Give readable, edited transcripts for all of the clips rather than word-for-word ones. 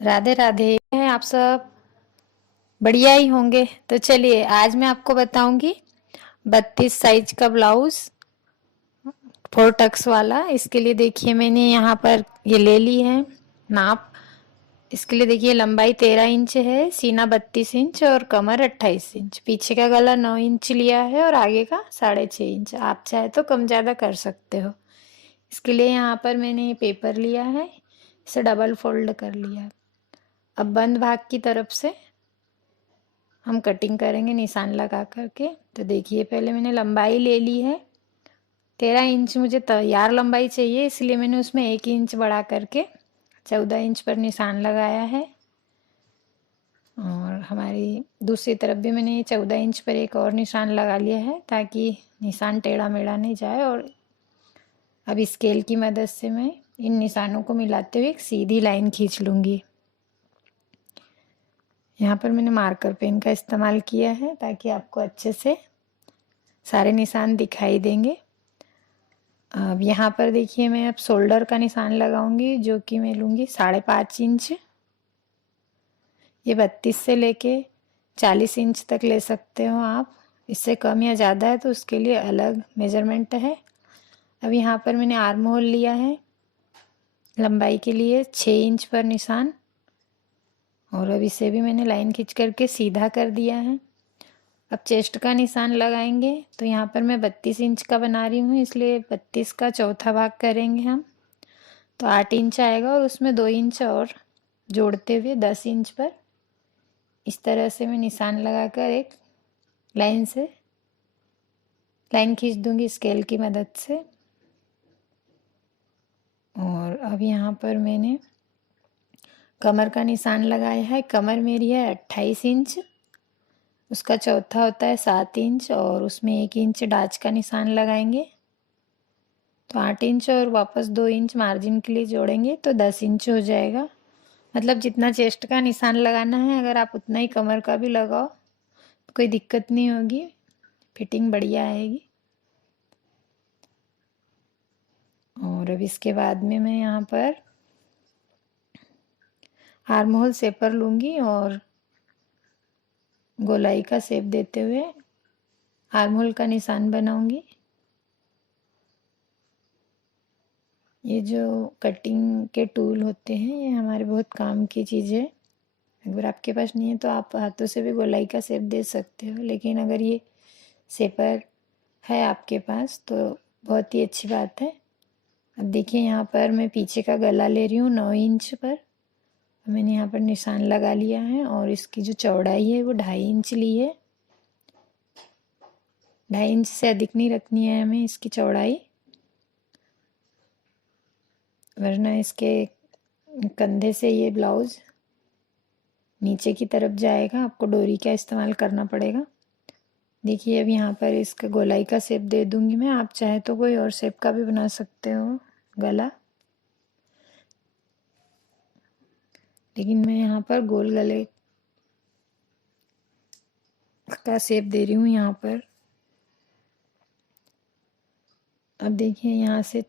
राधे राधे हैं आप सब। बढ़िया ही होंगे। तो चलिए आज मैं आपको बताऊंगी 32 साइज का ब्लाउज 4 टक्स वाला। इसके लिए देखिए मैंने यहाँ पर ये ले ली है नाप। इसके लिए देखिए लंबाई 13 इंच है, सीना 32 इंच और कमर 28 इंच। पीछे का गला 9 इंच लिया है और आगे का 6.5 इंच। आप चाहे तो कम ज़्यादा कर सकते हो। इसके लिए यहाँ पर मैंने ये पेपर लिया है, इसे डबल फोल्ड कर लिया है। अब बंद भाग की तरफ से हम कटिंग करेंगे निशान लगा करके। तो देखिए पहले मैंने लंबाई ले ली है 13 इंच। मुझे तैयार लंबाई चाहिए, इसलिए मैंने उसमें 1 इंच बढ़ा करके 14 इंच पर निशान लगाया है। और हमारी दूसरी तरफ भी मैंने 14 इंच पर एक और निशान लगा लिया है ताकि निशान टेढ़ा मेढ़ा नहीं जाए। और अब स्केल की मदद से मैं इन निशानों को मिलाते हुए एक सीधी लाइन खींच लूँगी। यहाँ पर मैंने मार्कर पेन का इस्तेमाल किया है ताकि आपको अच्छे से सारे निशान दिखाई देंगे। अब यहाँ पर देखिए मैं अब शोल्डर का निशान लगाऊंगी, जो कि मैं लूँगी 5.5 इंच। ये 32 से लेके 40 इंच तक ले सकते हो आप। इससे कम या ज़्यादा है तो उसके लिए अलग मेजरमेंट है। अब यहाँ पर मैंने आर्म होल लिया है लंबाई के लिए 6 इंच पर निशान, और अब इसे भी मैंने लाइन खींच करके सीधा कर दिया है। अब चेस्ट का निशान लगाएंगे। तो यहाँ पर मैं 32 इंच का बना रही हूँ, इसलिए 32 का चौथा भाग करेंगे हम। तो 8 इंच आएगा और उसमें 2 इंच और जोड़ते हुए 10 इंच पर इस तरह से मैं निशान लगाकर एक लाइन से लाइन खींच दूंगी स्केल की मदद से। और अब यहाँ पर मैंने कमर का निशान लगाया है। कमर मेरी है 28 इंच, उसका चौथा होता है 7 इंच और उसमें 1 इंच डाच का निशान लगाएंगे। तो 8 इंच और वापस 2 इंच मार्जिन के लिए जोड़ेंगे तो 10 इंच हो जाएगा। मतलब जितना चेस्ट का निशान लगाना है अगर आप उतना ही कमर का भी लगाओ तो कोई दिक्कत नहीं होगी, फिटिंग बढ़िया आएगी। और अब इसके बाद में मैं यहाँ पर आर्म होल शेपर लूँगी और गोलाई का शेप देते हुए आर्म होल का निशान बनाऊंगी। ये जो कटिंग के टूल होते हैं ये हमारे बहुत काम की चीज़ है। अगर आपके पास नहीं है तो आप हाथों से भी गोलाई का शेप दे सकते हो, लेकिन अगर ये शेपर है आपके पास तो बहुत ही अच्छी बात है। अब देखिए यहाँ पर मैं पीछे का गला ले रही हूँ 9 इंच पर। मैंने यहाँ पर निशान लगा लिया है और इसकी जो चौड़ाई है वो 2.5 इंच ली है। 2.5 इंच से अधिक नहीं रखनी है हमें इसकी चौड़ाई, वरना इसके कंधे से ये ब्लाउज नीचे की तरफ जाएगा, आपको डोरी का इस्तेमाल करना पड़ेगा। देखिए अब यहाँ पर इसका गोलाई का शेप दे दूंगी मैं। आप चाहे तो कोई और शेप का भी बना सकते हो गला, लेकिन मैं यहाँ पर गोल गले का शेप दे रही हूँ यहाँ पर। अब देखिए यहाँ से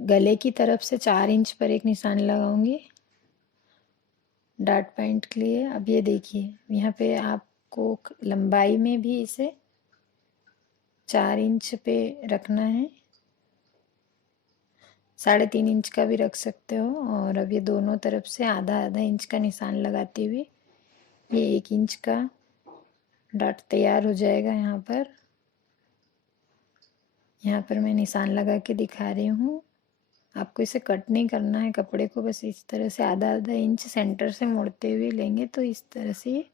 गले की तरफ से 4 इंच पर एक निशान लगाऊंगी डार्ट पैंट के लिए। अब ये देखिए यहाँ पे आपको लंबाई में भी इसे 4 इंच पे रखना है, 3.5 इंच का भी रख सकते हो। और अब ये दोनों तरफ से आधा आधा इंच का निशान लगाते हुए ये 1 इंच का डार्ट तैयार हो जाएगा। यहाँ पर मैं निशान लगा के दिखा रही हूँ। आपको इसे कट नहीं करना है कपड़े को, बस इस तरह से आधा आधा इंच सेंटर से मोड़ते हुए लेंगे तो इस तरह से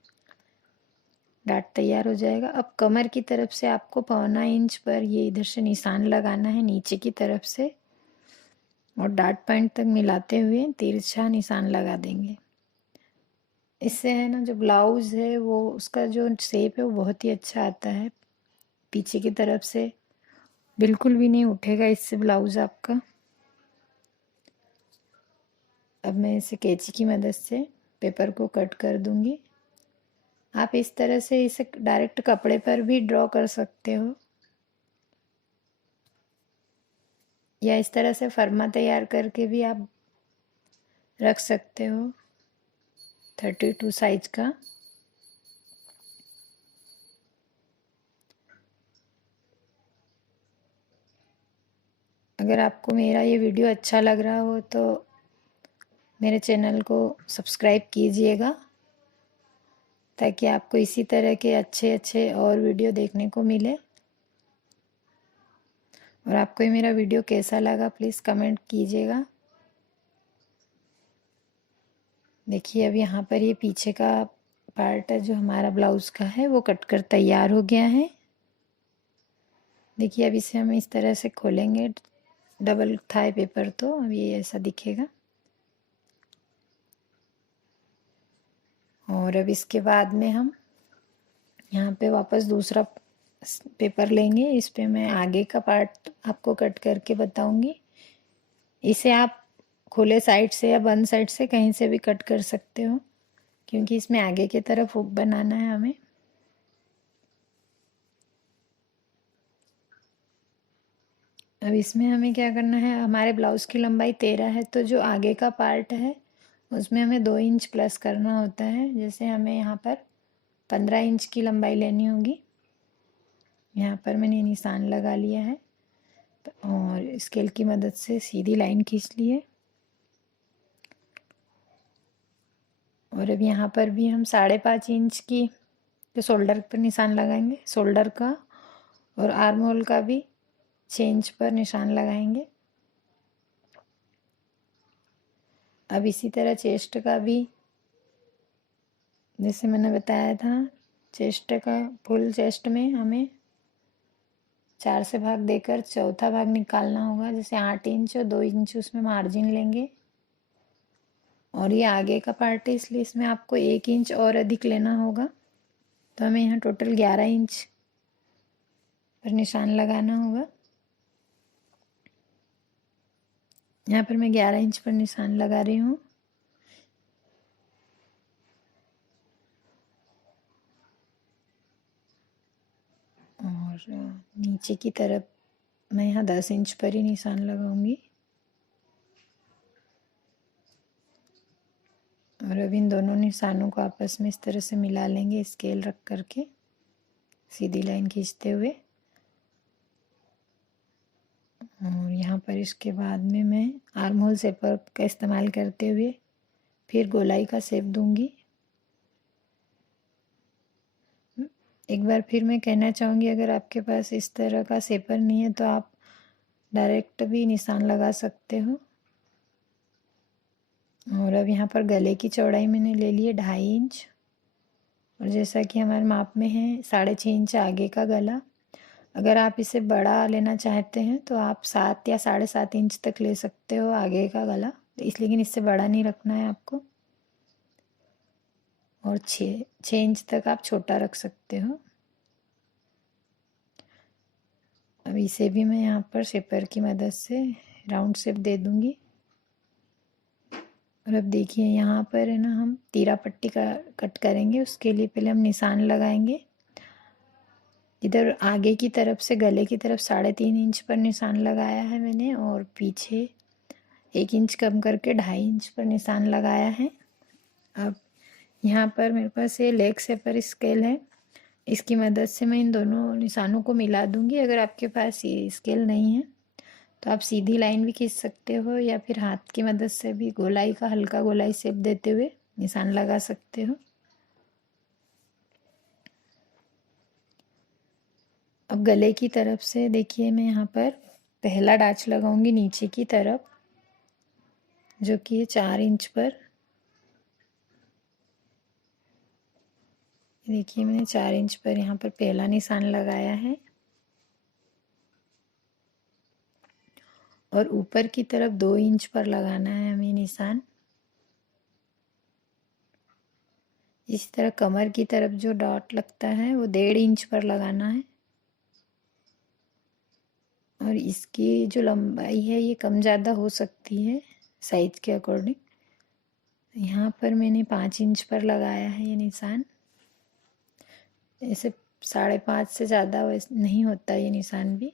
डार्ट तैयार हो जाएगा। अब कमर की तरफ से आपको 1.25 इंच पर ये इधर से निशान लगाना है नीचे की तरफ से, और डार्ट पॉइंट तक मिलाते हुए तिरछा निशान लगा देंगे। इससे है ना जो ब्लाउज है वो उसका जो शेप है वो बहुत ही अच्छा आता है। पीछे की तरफ से बिल्कुल भी नहीं उठेगा इससे ब्लाउज आपका। अब मैं इसे कैंची की मदद से पेपर को कट कर दूंगी। आप इस तरह से इसे डायरेक्ट कपड़े पर भी ड्रॉ कर सकते हो, या इस तरह से फर्मा तैयार करके भी आप रख सकते हो। 32 साइज का। अगर आपको मेरा ये वीडियो अच्छा लग रहा हो तो मेरे चैनल को सब्सक्राइब कीजिएगा, ताकि आपको इसी तरह के अच्छे अच्छे और वीडियो देखने को मिले। और आपको ये मेरा वीडियो कैसा लगा प्लीज़ कमेंट कीजिएगा। देखिए अब यहाँ पर ये पीछे का पार्ट है जो हमारा ब्लाउज़ का है वो कट कर तैयार हो गया है। देखिए अब इसे हम इस तरह से खोलेंगे डबल थाई पेपर, तो अब ये ऐसा दिखेगा। और अब इसके बाद में हम यहाँ पे वापस दूसरा पेपर लेंगे। इस पे मैं आगे का पार्ट आपको कट करके बताऊंगी। इसे आप खुले साइड से या बंद साइड से कहीं से भी कट कर सकते हो, क्योंकि इसमें आगे की तरफ हुक बनाना है हमें। अब इसमें हमें क्या करना है, हमारे ब्लाउज़ की लंबाई 13 है, तो जो आगे का पार्ट है उसमें हमें 2 इंच प्लस करना होता है। जैसे हमें यहाँ पर 15 इंच की लंबाई लेनी होगी। यहाँ पर मैंने निशान लगा लिया है और स्केल की मदद से सीधी लाइन खींच ली है। और अब यहाँ पर भी हम 5.5 इंच की जो शोल्डर पर निशान लगाएंगे, शोल्डर का और आर्म होल का भी 6 इंच पर निशान लगाएंगे। अब इसी तरह चेस्ट का भी, जैसे मैंने बताया था, चेस्ट का फुल चेस्ट में हमें 4 से भाग देकर चौथा भाग निकालना होगा। जैसे 8 इंच और 2 इंच उसमें मार्जिन लेंगे। और ये आगे का पार्ट है, इसलिए इसमें आपको 1 इंच और अधिक लेना होगा। तो हमें यहाँ टोटल 11 इंच पर निशान लगाना होगा। यहाँ पर मैं 11 इंच पर निशान लगा रही हूँ। और नीचे की तरफ मैं यहाँ 10 इंच पर ही निशान लगाऊंगी। और अब इन दोनों निशानों को आपस में इस तरह से मिला लेंगे, स्केल रख करके सीधी लाइन खींचते हुए। और यहाँ पर इसके बाद में मैं आर्म होल शेपर का इस्तेमाल करते हुए फिर गोलाई का शेप दूंगी। एक बार फिर मैं कहना चाहूँगी, अगर आपके पास इस तरह का शेपर नहीं है तो आप डायरेक्ट भी निशान लगा सकते हो। और अब यहाँ पर गले की चौड़ाई मैंने ले ली है 2.5 इंच। और जैसा कि हमारे माप में है 6.5 इंच आगे का गला। अगर आप इसे बड़ा लेना चाहते हैं तो आप 7 या 7.5 इंच तक ले सकते हो आगे का गला, लेकिन इससे बड़ा नहीं रखना है आपको। और 6 इंच तक आप छोटा रख सकते हो। अब इसे भी मैं यहाँ पर शेपर की मदद से राउंड शेप दे दूँगी। और अब देखिए यहाँ पर है ना, हम तीरा पट्टी का कट करेंगे। उसके लिए पहले हम निशान लगाएंगे। इधर आगे की तरफ से गले की तरफ 3.5 इंच पर निशान लगाया है मैंने, और पीछे 1 इंच कम करके 2.5 इंच पर निशान लगाया है। अब यहाँ पर मेरे पास ये लेग शेपर स्केल है, इसकी मदद से मैं इन दोनों निशानों को मिला दूँगी। अगर आपके पास ये स्केल नहीं है तो आप सीधी लाइन भी खींच सकते हो, या फिर हाथ की मदद से भी गोलाई का हल्का गोलाई शेप देते हुए निशान लगा सकते हो। अब गले की तरफ से देखिए मैं यहाँ पर पहला डाच लगाऊंगी नीचे की तरफ, जो कि है 4 इंच पर। देखिए मैंने 4 इंच पर यहाँ पर पहला निशान लगाया है। और ऊपर की तरफ 2 इंच पर लगाना है हमें निशान। इस तरह कमर की तरफ जो डॉट लगता है वो 1.5 इंच पर लगाना है। और इसकी जो लंबाई है ये कम ज़्यादा हो सकती है साइज के अकॉर्डिंग। यहाँ पर मैंने 5 इंच पर लगाया है ये निशान। ऐसे 5.5 से ज़्यादा नहीं होता ये निशान भी।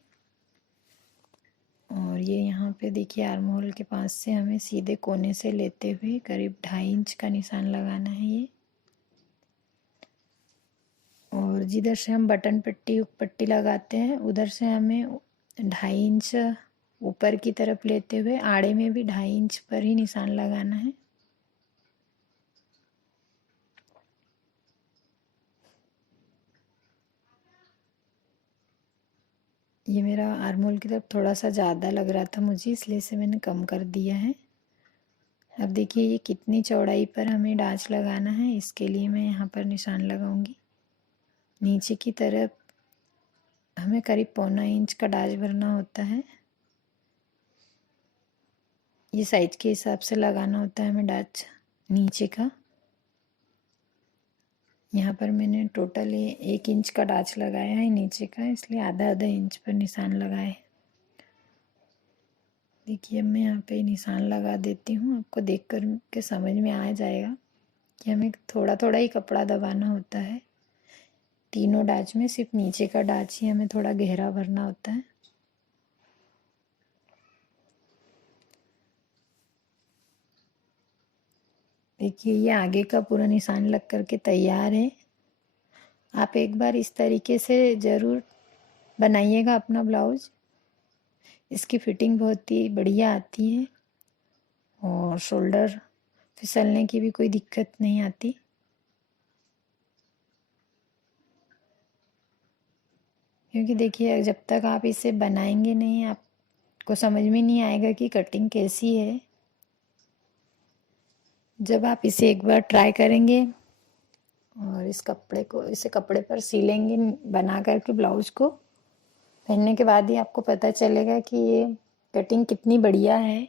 और ये यहाँ पे देखिए आर्म होल के पास से हमें सीधे कोने से लेते हुए करीब 2.5 इंच का निशान लगाना है ये। और जिधर से हम बटन पट्टी लगाते हैं उधर से हमें 2.5 इंच ऊपर की तरफ लेते हुए आड़े में भी 2.5 इंच पर ही निशान लगाना है। ये मेरा आर्म होल की तरफ थोड़ा सा ज़्यादा लग रहा था मुझे, इसलिए से मैंने कम कर दिया है। अब देखिए ये कितनी चौड़ाई पर हमें डांच लगाना है, इसके लिए मैं यहाँ पर निशान लगाऊंगी। नीचे की तरफ हमें करीब 1.25 इंच का डांच भरना होता है। ये साइज के हिसाब से लगाना होता है हमें डांच नीचे का। यहाँ पर मैंने टोटल 1 इंच का डांच लगाया है नीचे का, इसलिए आधा आधा इंच पर निशान लगाए। देखिए अब मैं यहाँ पे निशान लगा देती हूँ, आपको देख कर के समझ में आ जाएगा कि हमें थोड़ा थोड़ा ही कपड़ा दबाना होता है। तीनों डांच में सिर्फ नीचे का डांच ही हमें थोड़ा गहरा भरना होता है। देखिए ये आगे का पूरा निशान लग करके तैयार है। आप एक बार इस तरीके से ज़रूर बनाइएगा अपना ब्लाउज, इसकी फिटिंग बहुत ही बढ़िया आती है और शोल्डर फिसलने की भी कोई दिक्कत नहीं आती। क्योंकि देखिए जब तक आप इसे बनाएंगे नहीं आपको समझ में नहीं आएगा कि कटिंग कैसी है। जब आप इसे एक बार ट्राई करेंगे और इसे कपड़े पर सिलेंगे बना करके ब्लाउज को, पहनने के बाद ही आपको पता चलेगा कि ये कटिंग कितनी बढ़िया है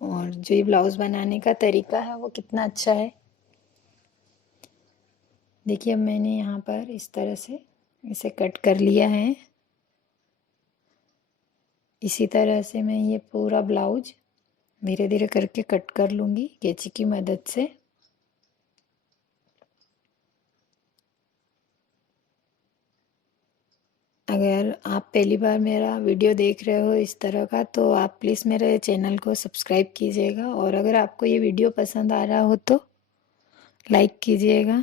और जो ये ब्लाउज बनाने का तरीका है वो कितना अच्छा है। देखिए अब मैंने यहाँ पर इस तरह से इसे कट कर लिया है। इसी तरह से मैं ये पूरा ब्लाउज धीरे धीरे करके कट कर लूँगी कैंची की मदद से। अगर आप पहली बार मेरा वीडियो देख रहे हो इस तरह का, तो आप प्लीज़ मेरे चैनल को सब्सक्राइब कीजिएगा और अगर आपको ये वीडियो पसंद आ रहा हो तो लाइक कीजिएगा।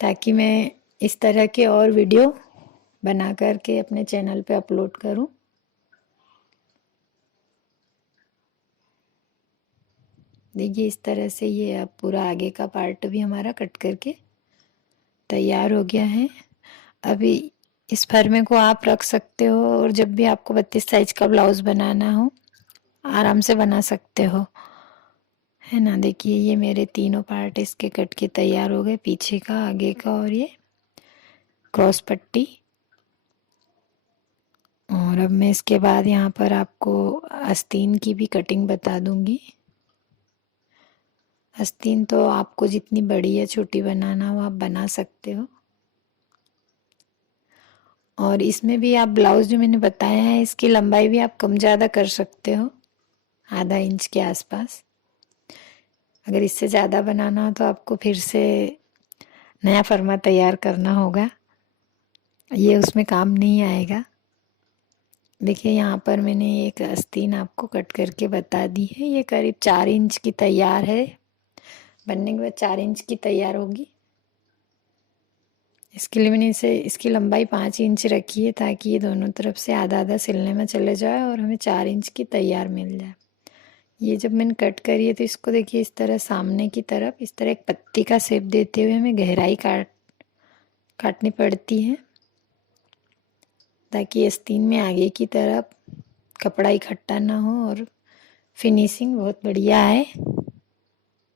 ताकि मैं इस तरह के और वीडियो बना करके अपने चैनल पे अपलोड करूं। देखिए इस तरह से ये अब पूरा आगे का पार्ट भी हमारा कट करके तैयार हो गया है। अभी इस फर्मे को आप रख सकते हो और जब भी आपको 32 साइज का ब्लाउज बनाना हो आराम से बना सकते हो, है ना। देखिए ये मेरे तीनों पार्ट इसके कट के तैयार हो गए, पीछे का, आगे का और ये क्रॉस पट्टी। और अब मैं इसके बाद यहाँ पर आपको आस्तीन की भी कटिंग बता दूंगी। आस्तीन तो आपको जितनी बड़ी या छोटी बनाना हो आप बना सकते हो। और इसमें भी आप ब्लाउज जो मैंने बताया है इसकी लंबाई भी आप कम ज़्यादा कर सकते हो, आधा इंच के आसपास। अगर इससे ज़्यादा बनाना हो तो आपको फिर से नया फर्मा तैयार करना होगा, ये उसमें काम नहीं आएगा। देखिए यहाँ पर मैंने एक आस्तीन आपको कट करके बता दी है, ये करीब 4 इंच की तैयार है। बनने के बाद 4 इंच की तैयार होगी। इसके लिए मैंने इसकी लंबाई 5 इंच रखी है ताकि ये दोनों तरफ से आधा आधा सिलने में चले जाए और हमें 4 इंच की तैयार मिल जाए। ये जब मैंने कट करी है तो इसको देखिए इस तरह सामने की तरफ इस तरह एक पत्ती का शेप देते हुए हमें गहराई काटनी पड़ती है ताकि आस्तीन में आगे की तरफ कपड़ा इकट्ठा ना हो और फिनिशिंग बहुत बढ़िया है।